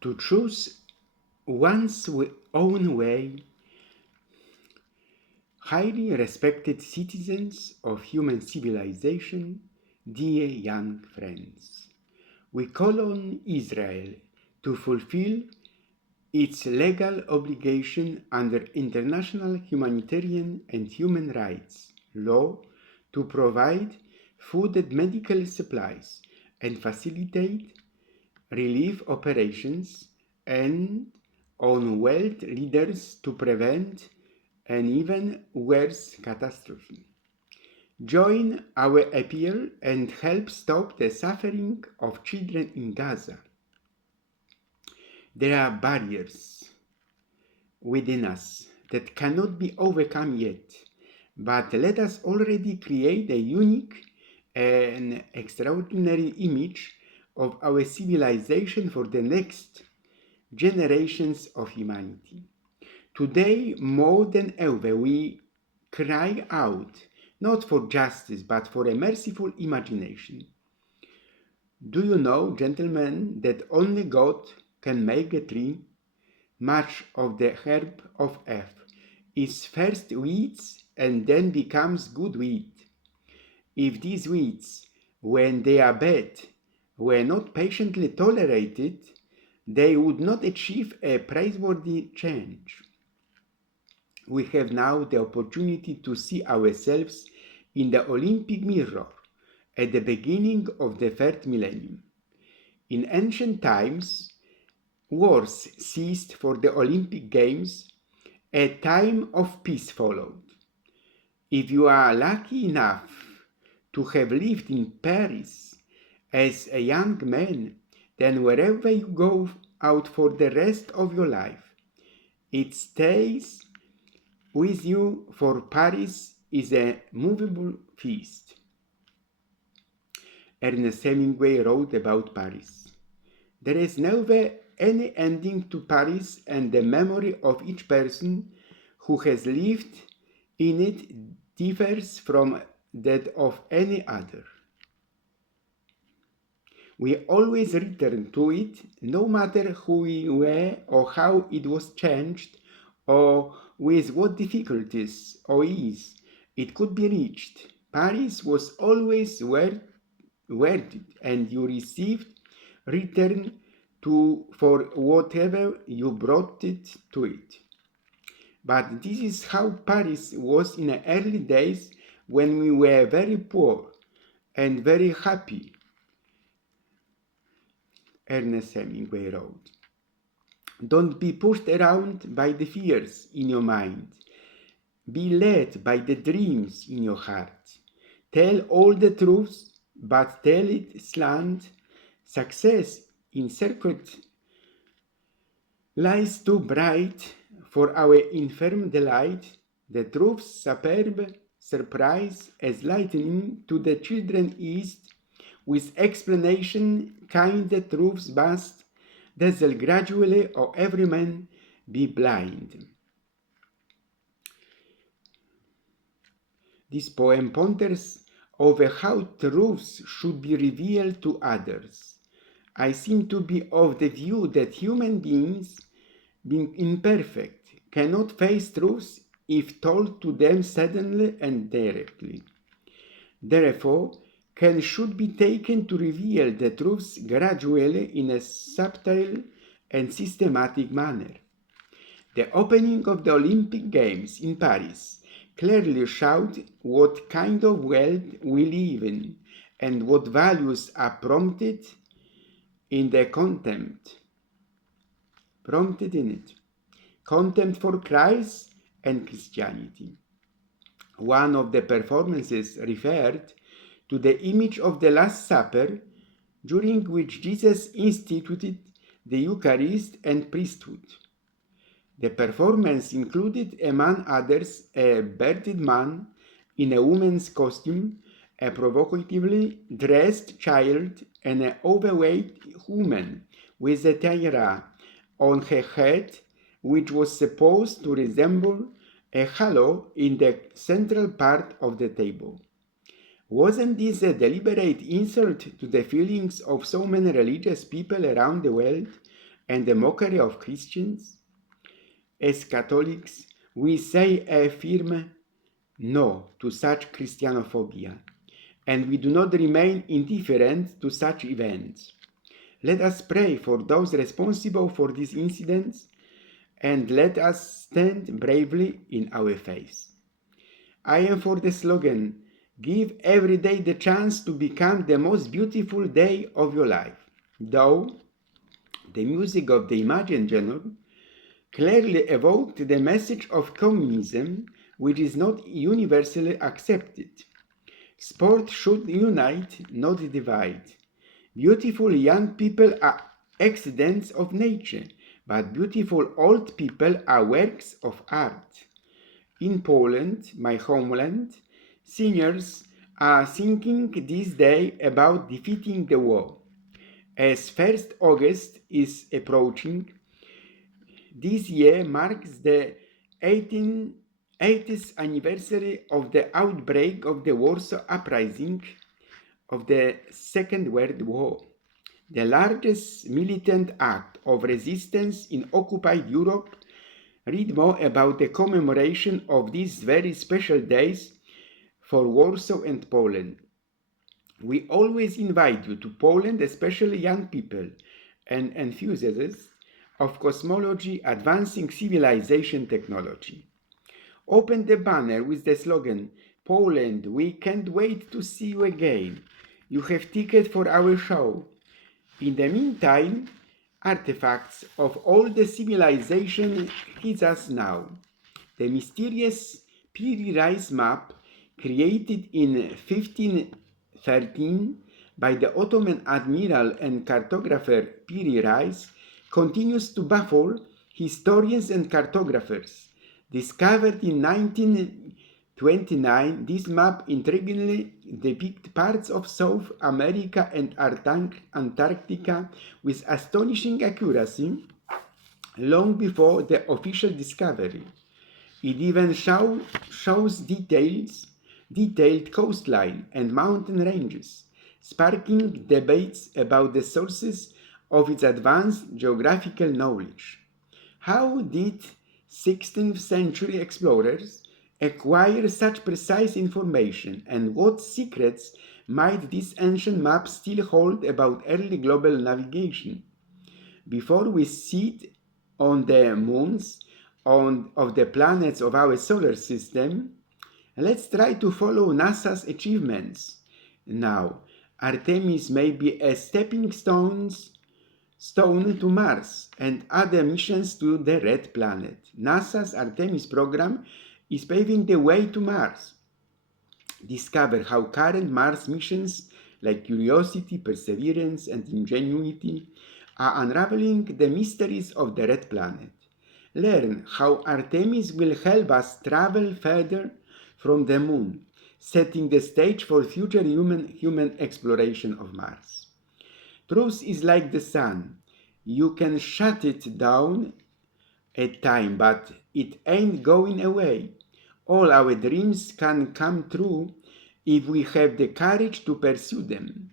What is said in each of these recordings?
to choose one's own way. Highly respected citizens of human civilization, dear young friends, we call on Israel to fulfill its legal obligation under international humanitarian and human rights law to provide food and medical supplies and facilitate relief operations, and on world leaders to prevent an even worse catastrophe. Join our appeal and help stop the suffering of children in Gaza. There are barriers within us that cannot be overcome yet, but let us already create a unique and extraordinary image of our civilization for the next generations of humanity. Today, more than ever, we cry out not for justice but for a merciful imagination. Do you know, gentlemen, that only God can make a tree? Much of the herb of earth is first weeds and then becomes good wheat. If these weeds, when they are bad, were not patiently tolerated, they would not achieve a praiseworthy change. We have now the opportunity to see ourselves in the Olympic mirror at the beginning of the third millennium. In ancient times, wars ceased for the Olympic Games. A time of peace followed. If you are lucky enough to have lived in Paris as a young man, then wherever you go out for the rest of your life, it stays with you, for Paris is a movable feast. Ernest Hemingway wrote about Paris. There is never any ending to Paris, and the memory of each person who has lived in it differs from that of any other. We always return to it, no matter who we were or how it was changed, or with what difficulties or ease it could be reached. Paris was always worth it, and you received return for whatever you brought it to it. But this is how Paris was in the early days when we were very poor and very happy, Ernest Hemingway wrote. Don't be pushed around by the fears in your mind. Be led by the dreams in your heart. Tell all the truths, but tell it slant. Success in secret lies too bright for our infirm delight. The truth's superb surprise as lightning to the children east. With explanation kind the truths must dazzle gradually, or every man be blind. This poem ponders over how truths should be revealed to others. I seem to be of the view that human beings, being imperfect, cannot face truths if told to them suddenly and directly. Therefore, care should be taken to reveal the truths gradually in a subtle and systematic manner. The opening of the Olympic Games in Paris clearly showed what kind of world we live in and what values are prompted in it. Contempt for Christ and Christianity. One of the performances referred to the image of the Last Supper, during which Jesus instituted the Eucharist and priesthood. The performance included, among others, a bearded man in a woman's costume, a provocatively dressed child, and an overweight woman with a tiara on her head, which was supposed to resemble a halo in the central part of the table. Wasn't this a deliberate insult to the feelings of so many religious people around the world, and the mockery of Christians? As Catholics, we say a firm no to such Christianophobia, and we do not remain indifferent to such events. Let us pray for those responsible for these incidents, and let us stand bravely in our faith. I am for the slogan, give every day the chance to become the most beautiful day of your life. Though the music of the Imagine genre clearly evoked the message of communism, which is not universally accepted. Sport should unite, not divide. Beautiful young people are accidents of nature, but beautiful old people are works of art. In Poland, my homeland, seniors are thinking this day about defeating the war. As 1st August is approaching, this year marks the 80th anniversary of the outbreak of the Warsaw Uprising of the Second World War, the largest militant act of resistance in occupied Europe. Read more about the commemoration of these very special days for Warsaw and Poland. We always invite you to Poland, especially young people and enthusiasts of cosmology, advancing civilization technology. Open the banner with the slogan, Poland, we can't wait to see you again. You have ticket for our show. In the meantime, artifacts of all the civilization hit us now. The mysterious Piri Reis map, created in 1513 by the Ottoman admiral and cartographer Piri Reis, continues to baffle historians and cartographers. Discovered in 1929, this map intriguingly depicts parts of South America and Antarctica with astonishing accuracy long before the official discovery. It even shows detailed coastline and mountain ranges, sparking debates about the sources of its advanced geographical knowledge. How did 16th century explorers acquire such precise information, and what secrets might this ancient map still hold about early global navigation? Before we sit on the moons of the planets of our solar system, let's try to follow NASA's achievements. Now, Artemis may be a stepping stone to Mars and other missions to the Red Planet. NASA's Artemis program is paving the way to Mars. Discover how current Mars missions like Curiosity, Perseverance, and Ingenuity are unraveling the mysteries of the Red Planet. Learn how Artemis will help us travel further from the Moon, setting the stage for future human exploration of Mars. Truth is like the sun. You can shut it down at time, but it ain't going away. All our dreams can come true if we have the courage to pursue them.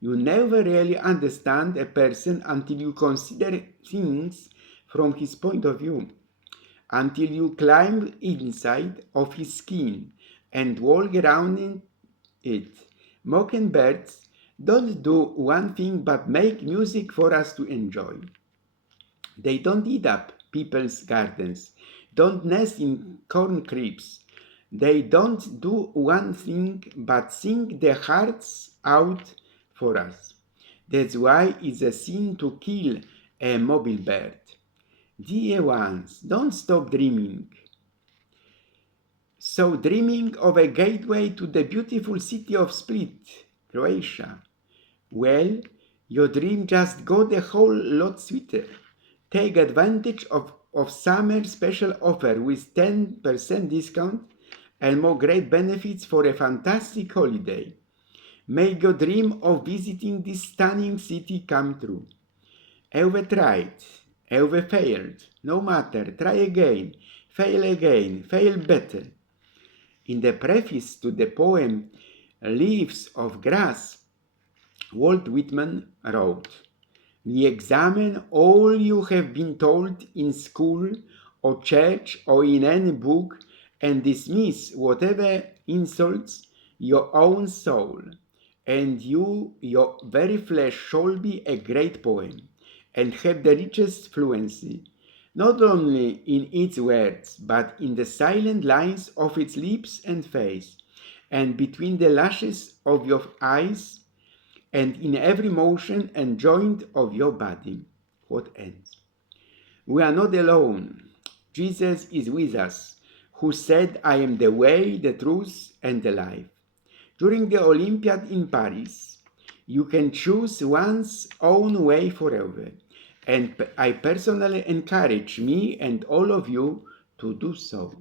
You never really understand a person until you consider things from his point of view, until you climb inside of his skin and walk around it. Mockingbirds don't do one thing but make music for us to enjoy. They don't eat up people's gardens, don't nest in corn cribs. They don't do one thing but sing their hearts out for us. That's why it's a sin to kill a mobile bird. Dear ones, don't stop dreaming. So dreaming of a gateway to the beautiful city of Split, Croatia. Well, your dream just got a whole lot sweeter. Take advantage of summer special offer with 10% discount and more great benefits for a fantastic holiday. Make your dream of visiting this stunning city come true. Ever tried, ever failed, no matter, try again, fail better. In the preface to the poem Leaves of Grass, Walt Whitman wrote, Re-examine all you have been told in school or church or in any book and dismiss whatever insults your own soul. And you, your very flesh, shall be a great poem and have the richest fluency, not only in its words, but in the silent lines of its lips and face, and between the lashes of your eyes, and in every motion and joint of your body. What ends? We are not alone. Jesus is with us, who said, I am the way, the truth, and the life. During the Olympiad in Paris, you can choose one's own way forever, and I personally encourage me and all of you to do so.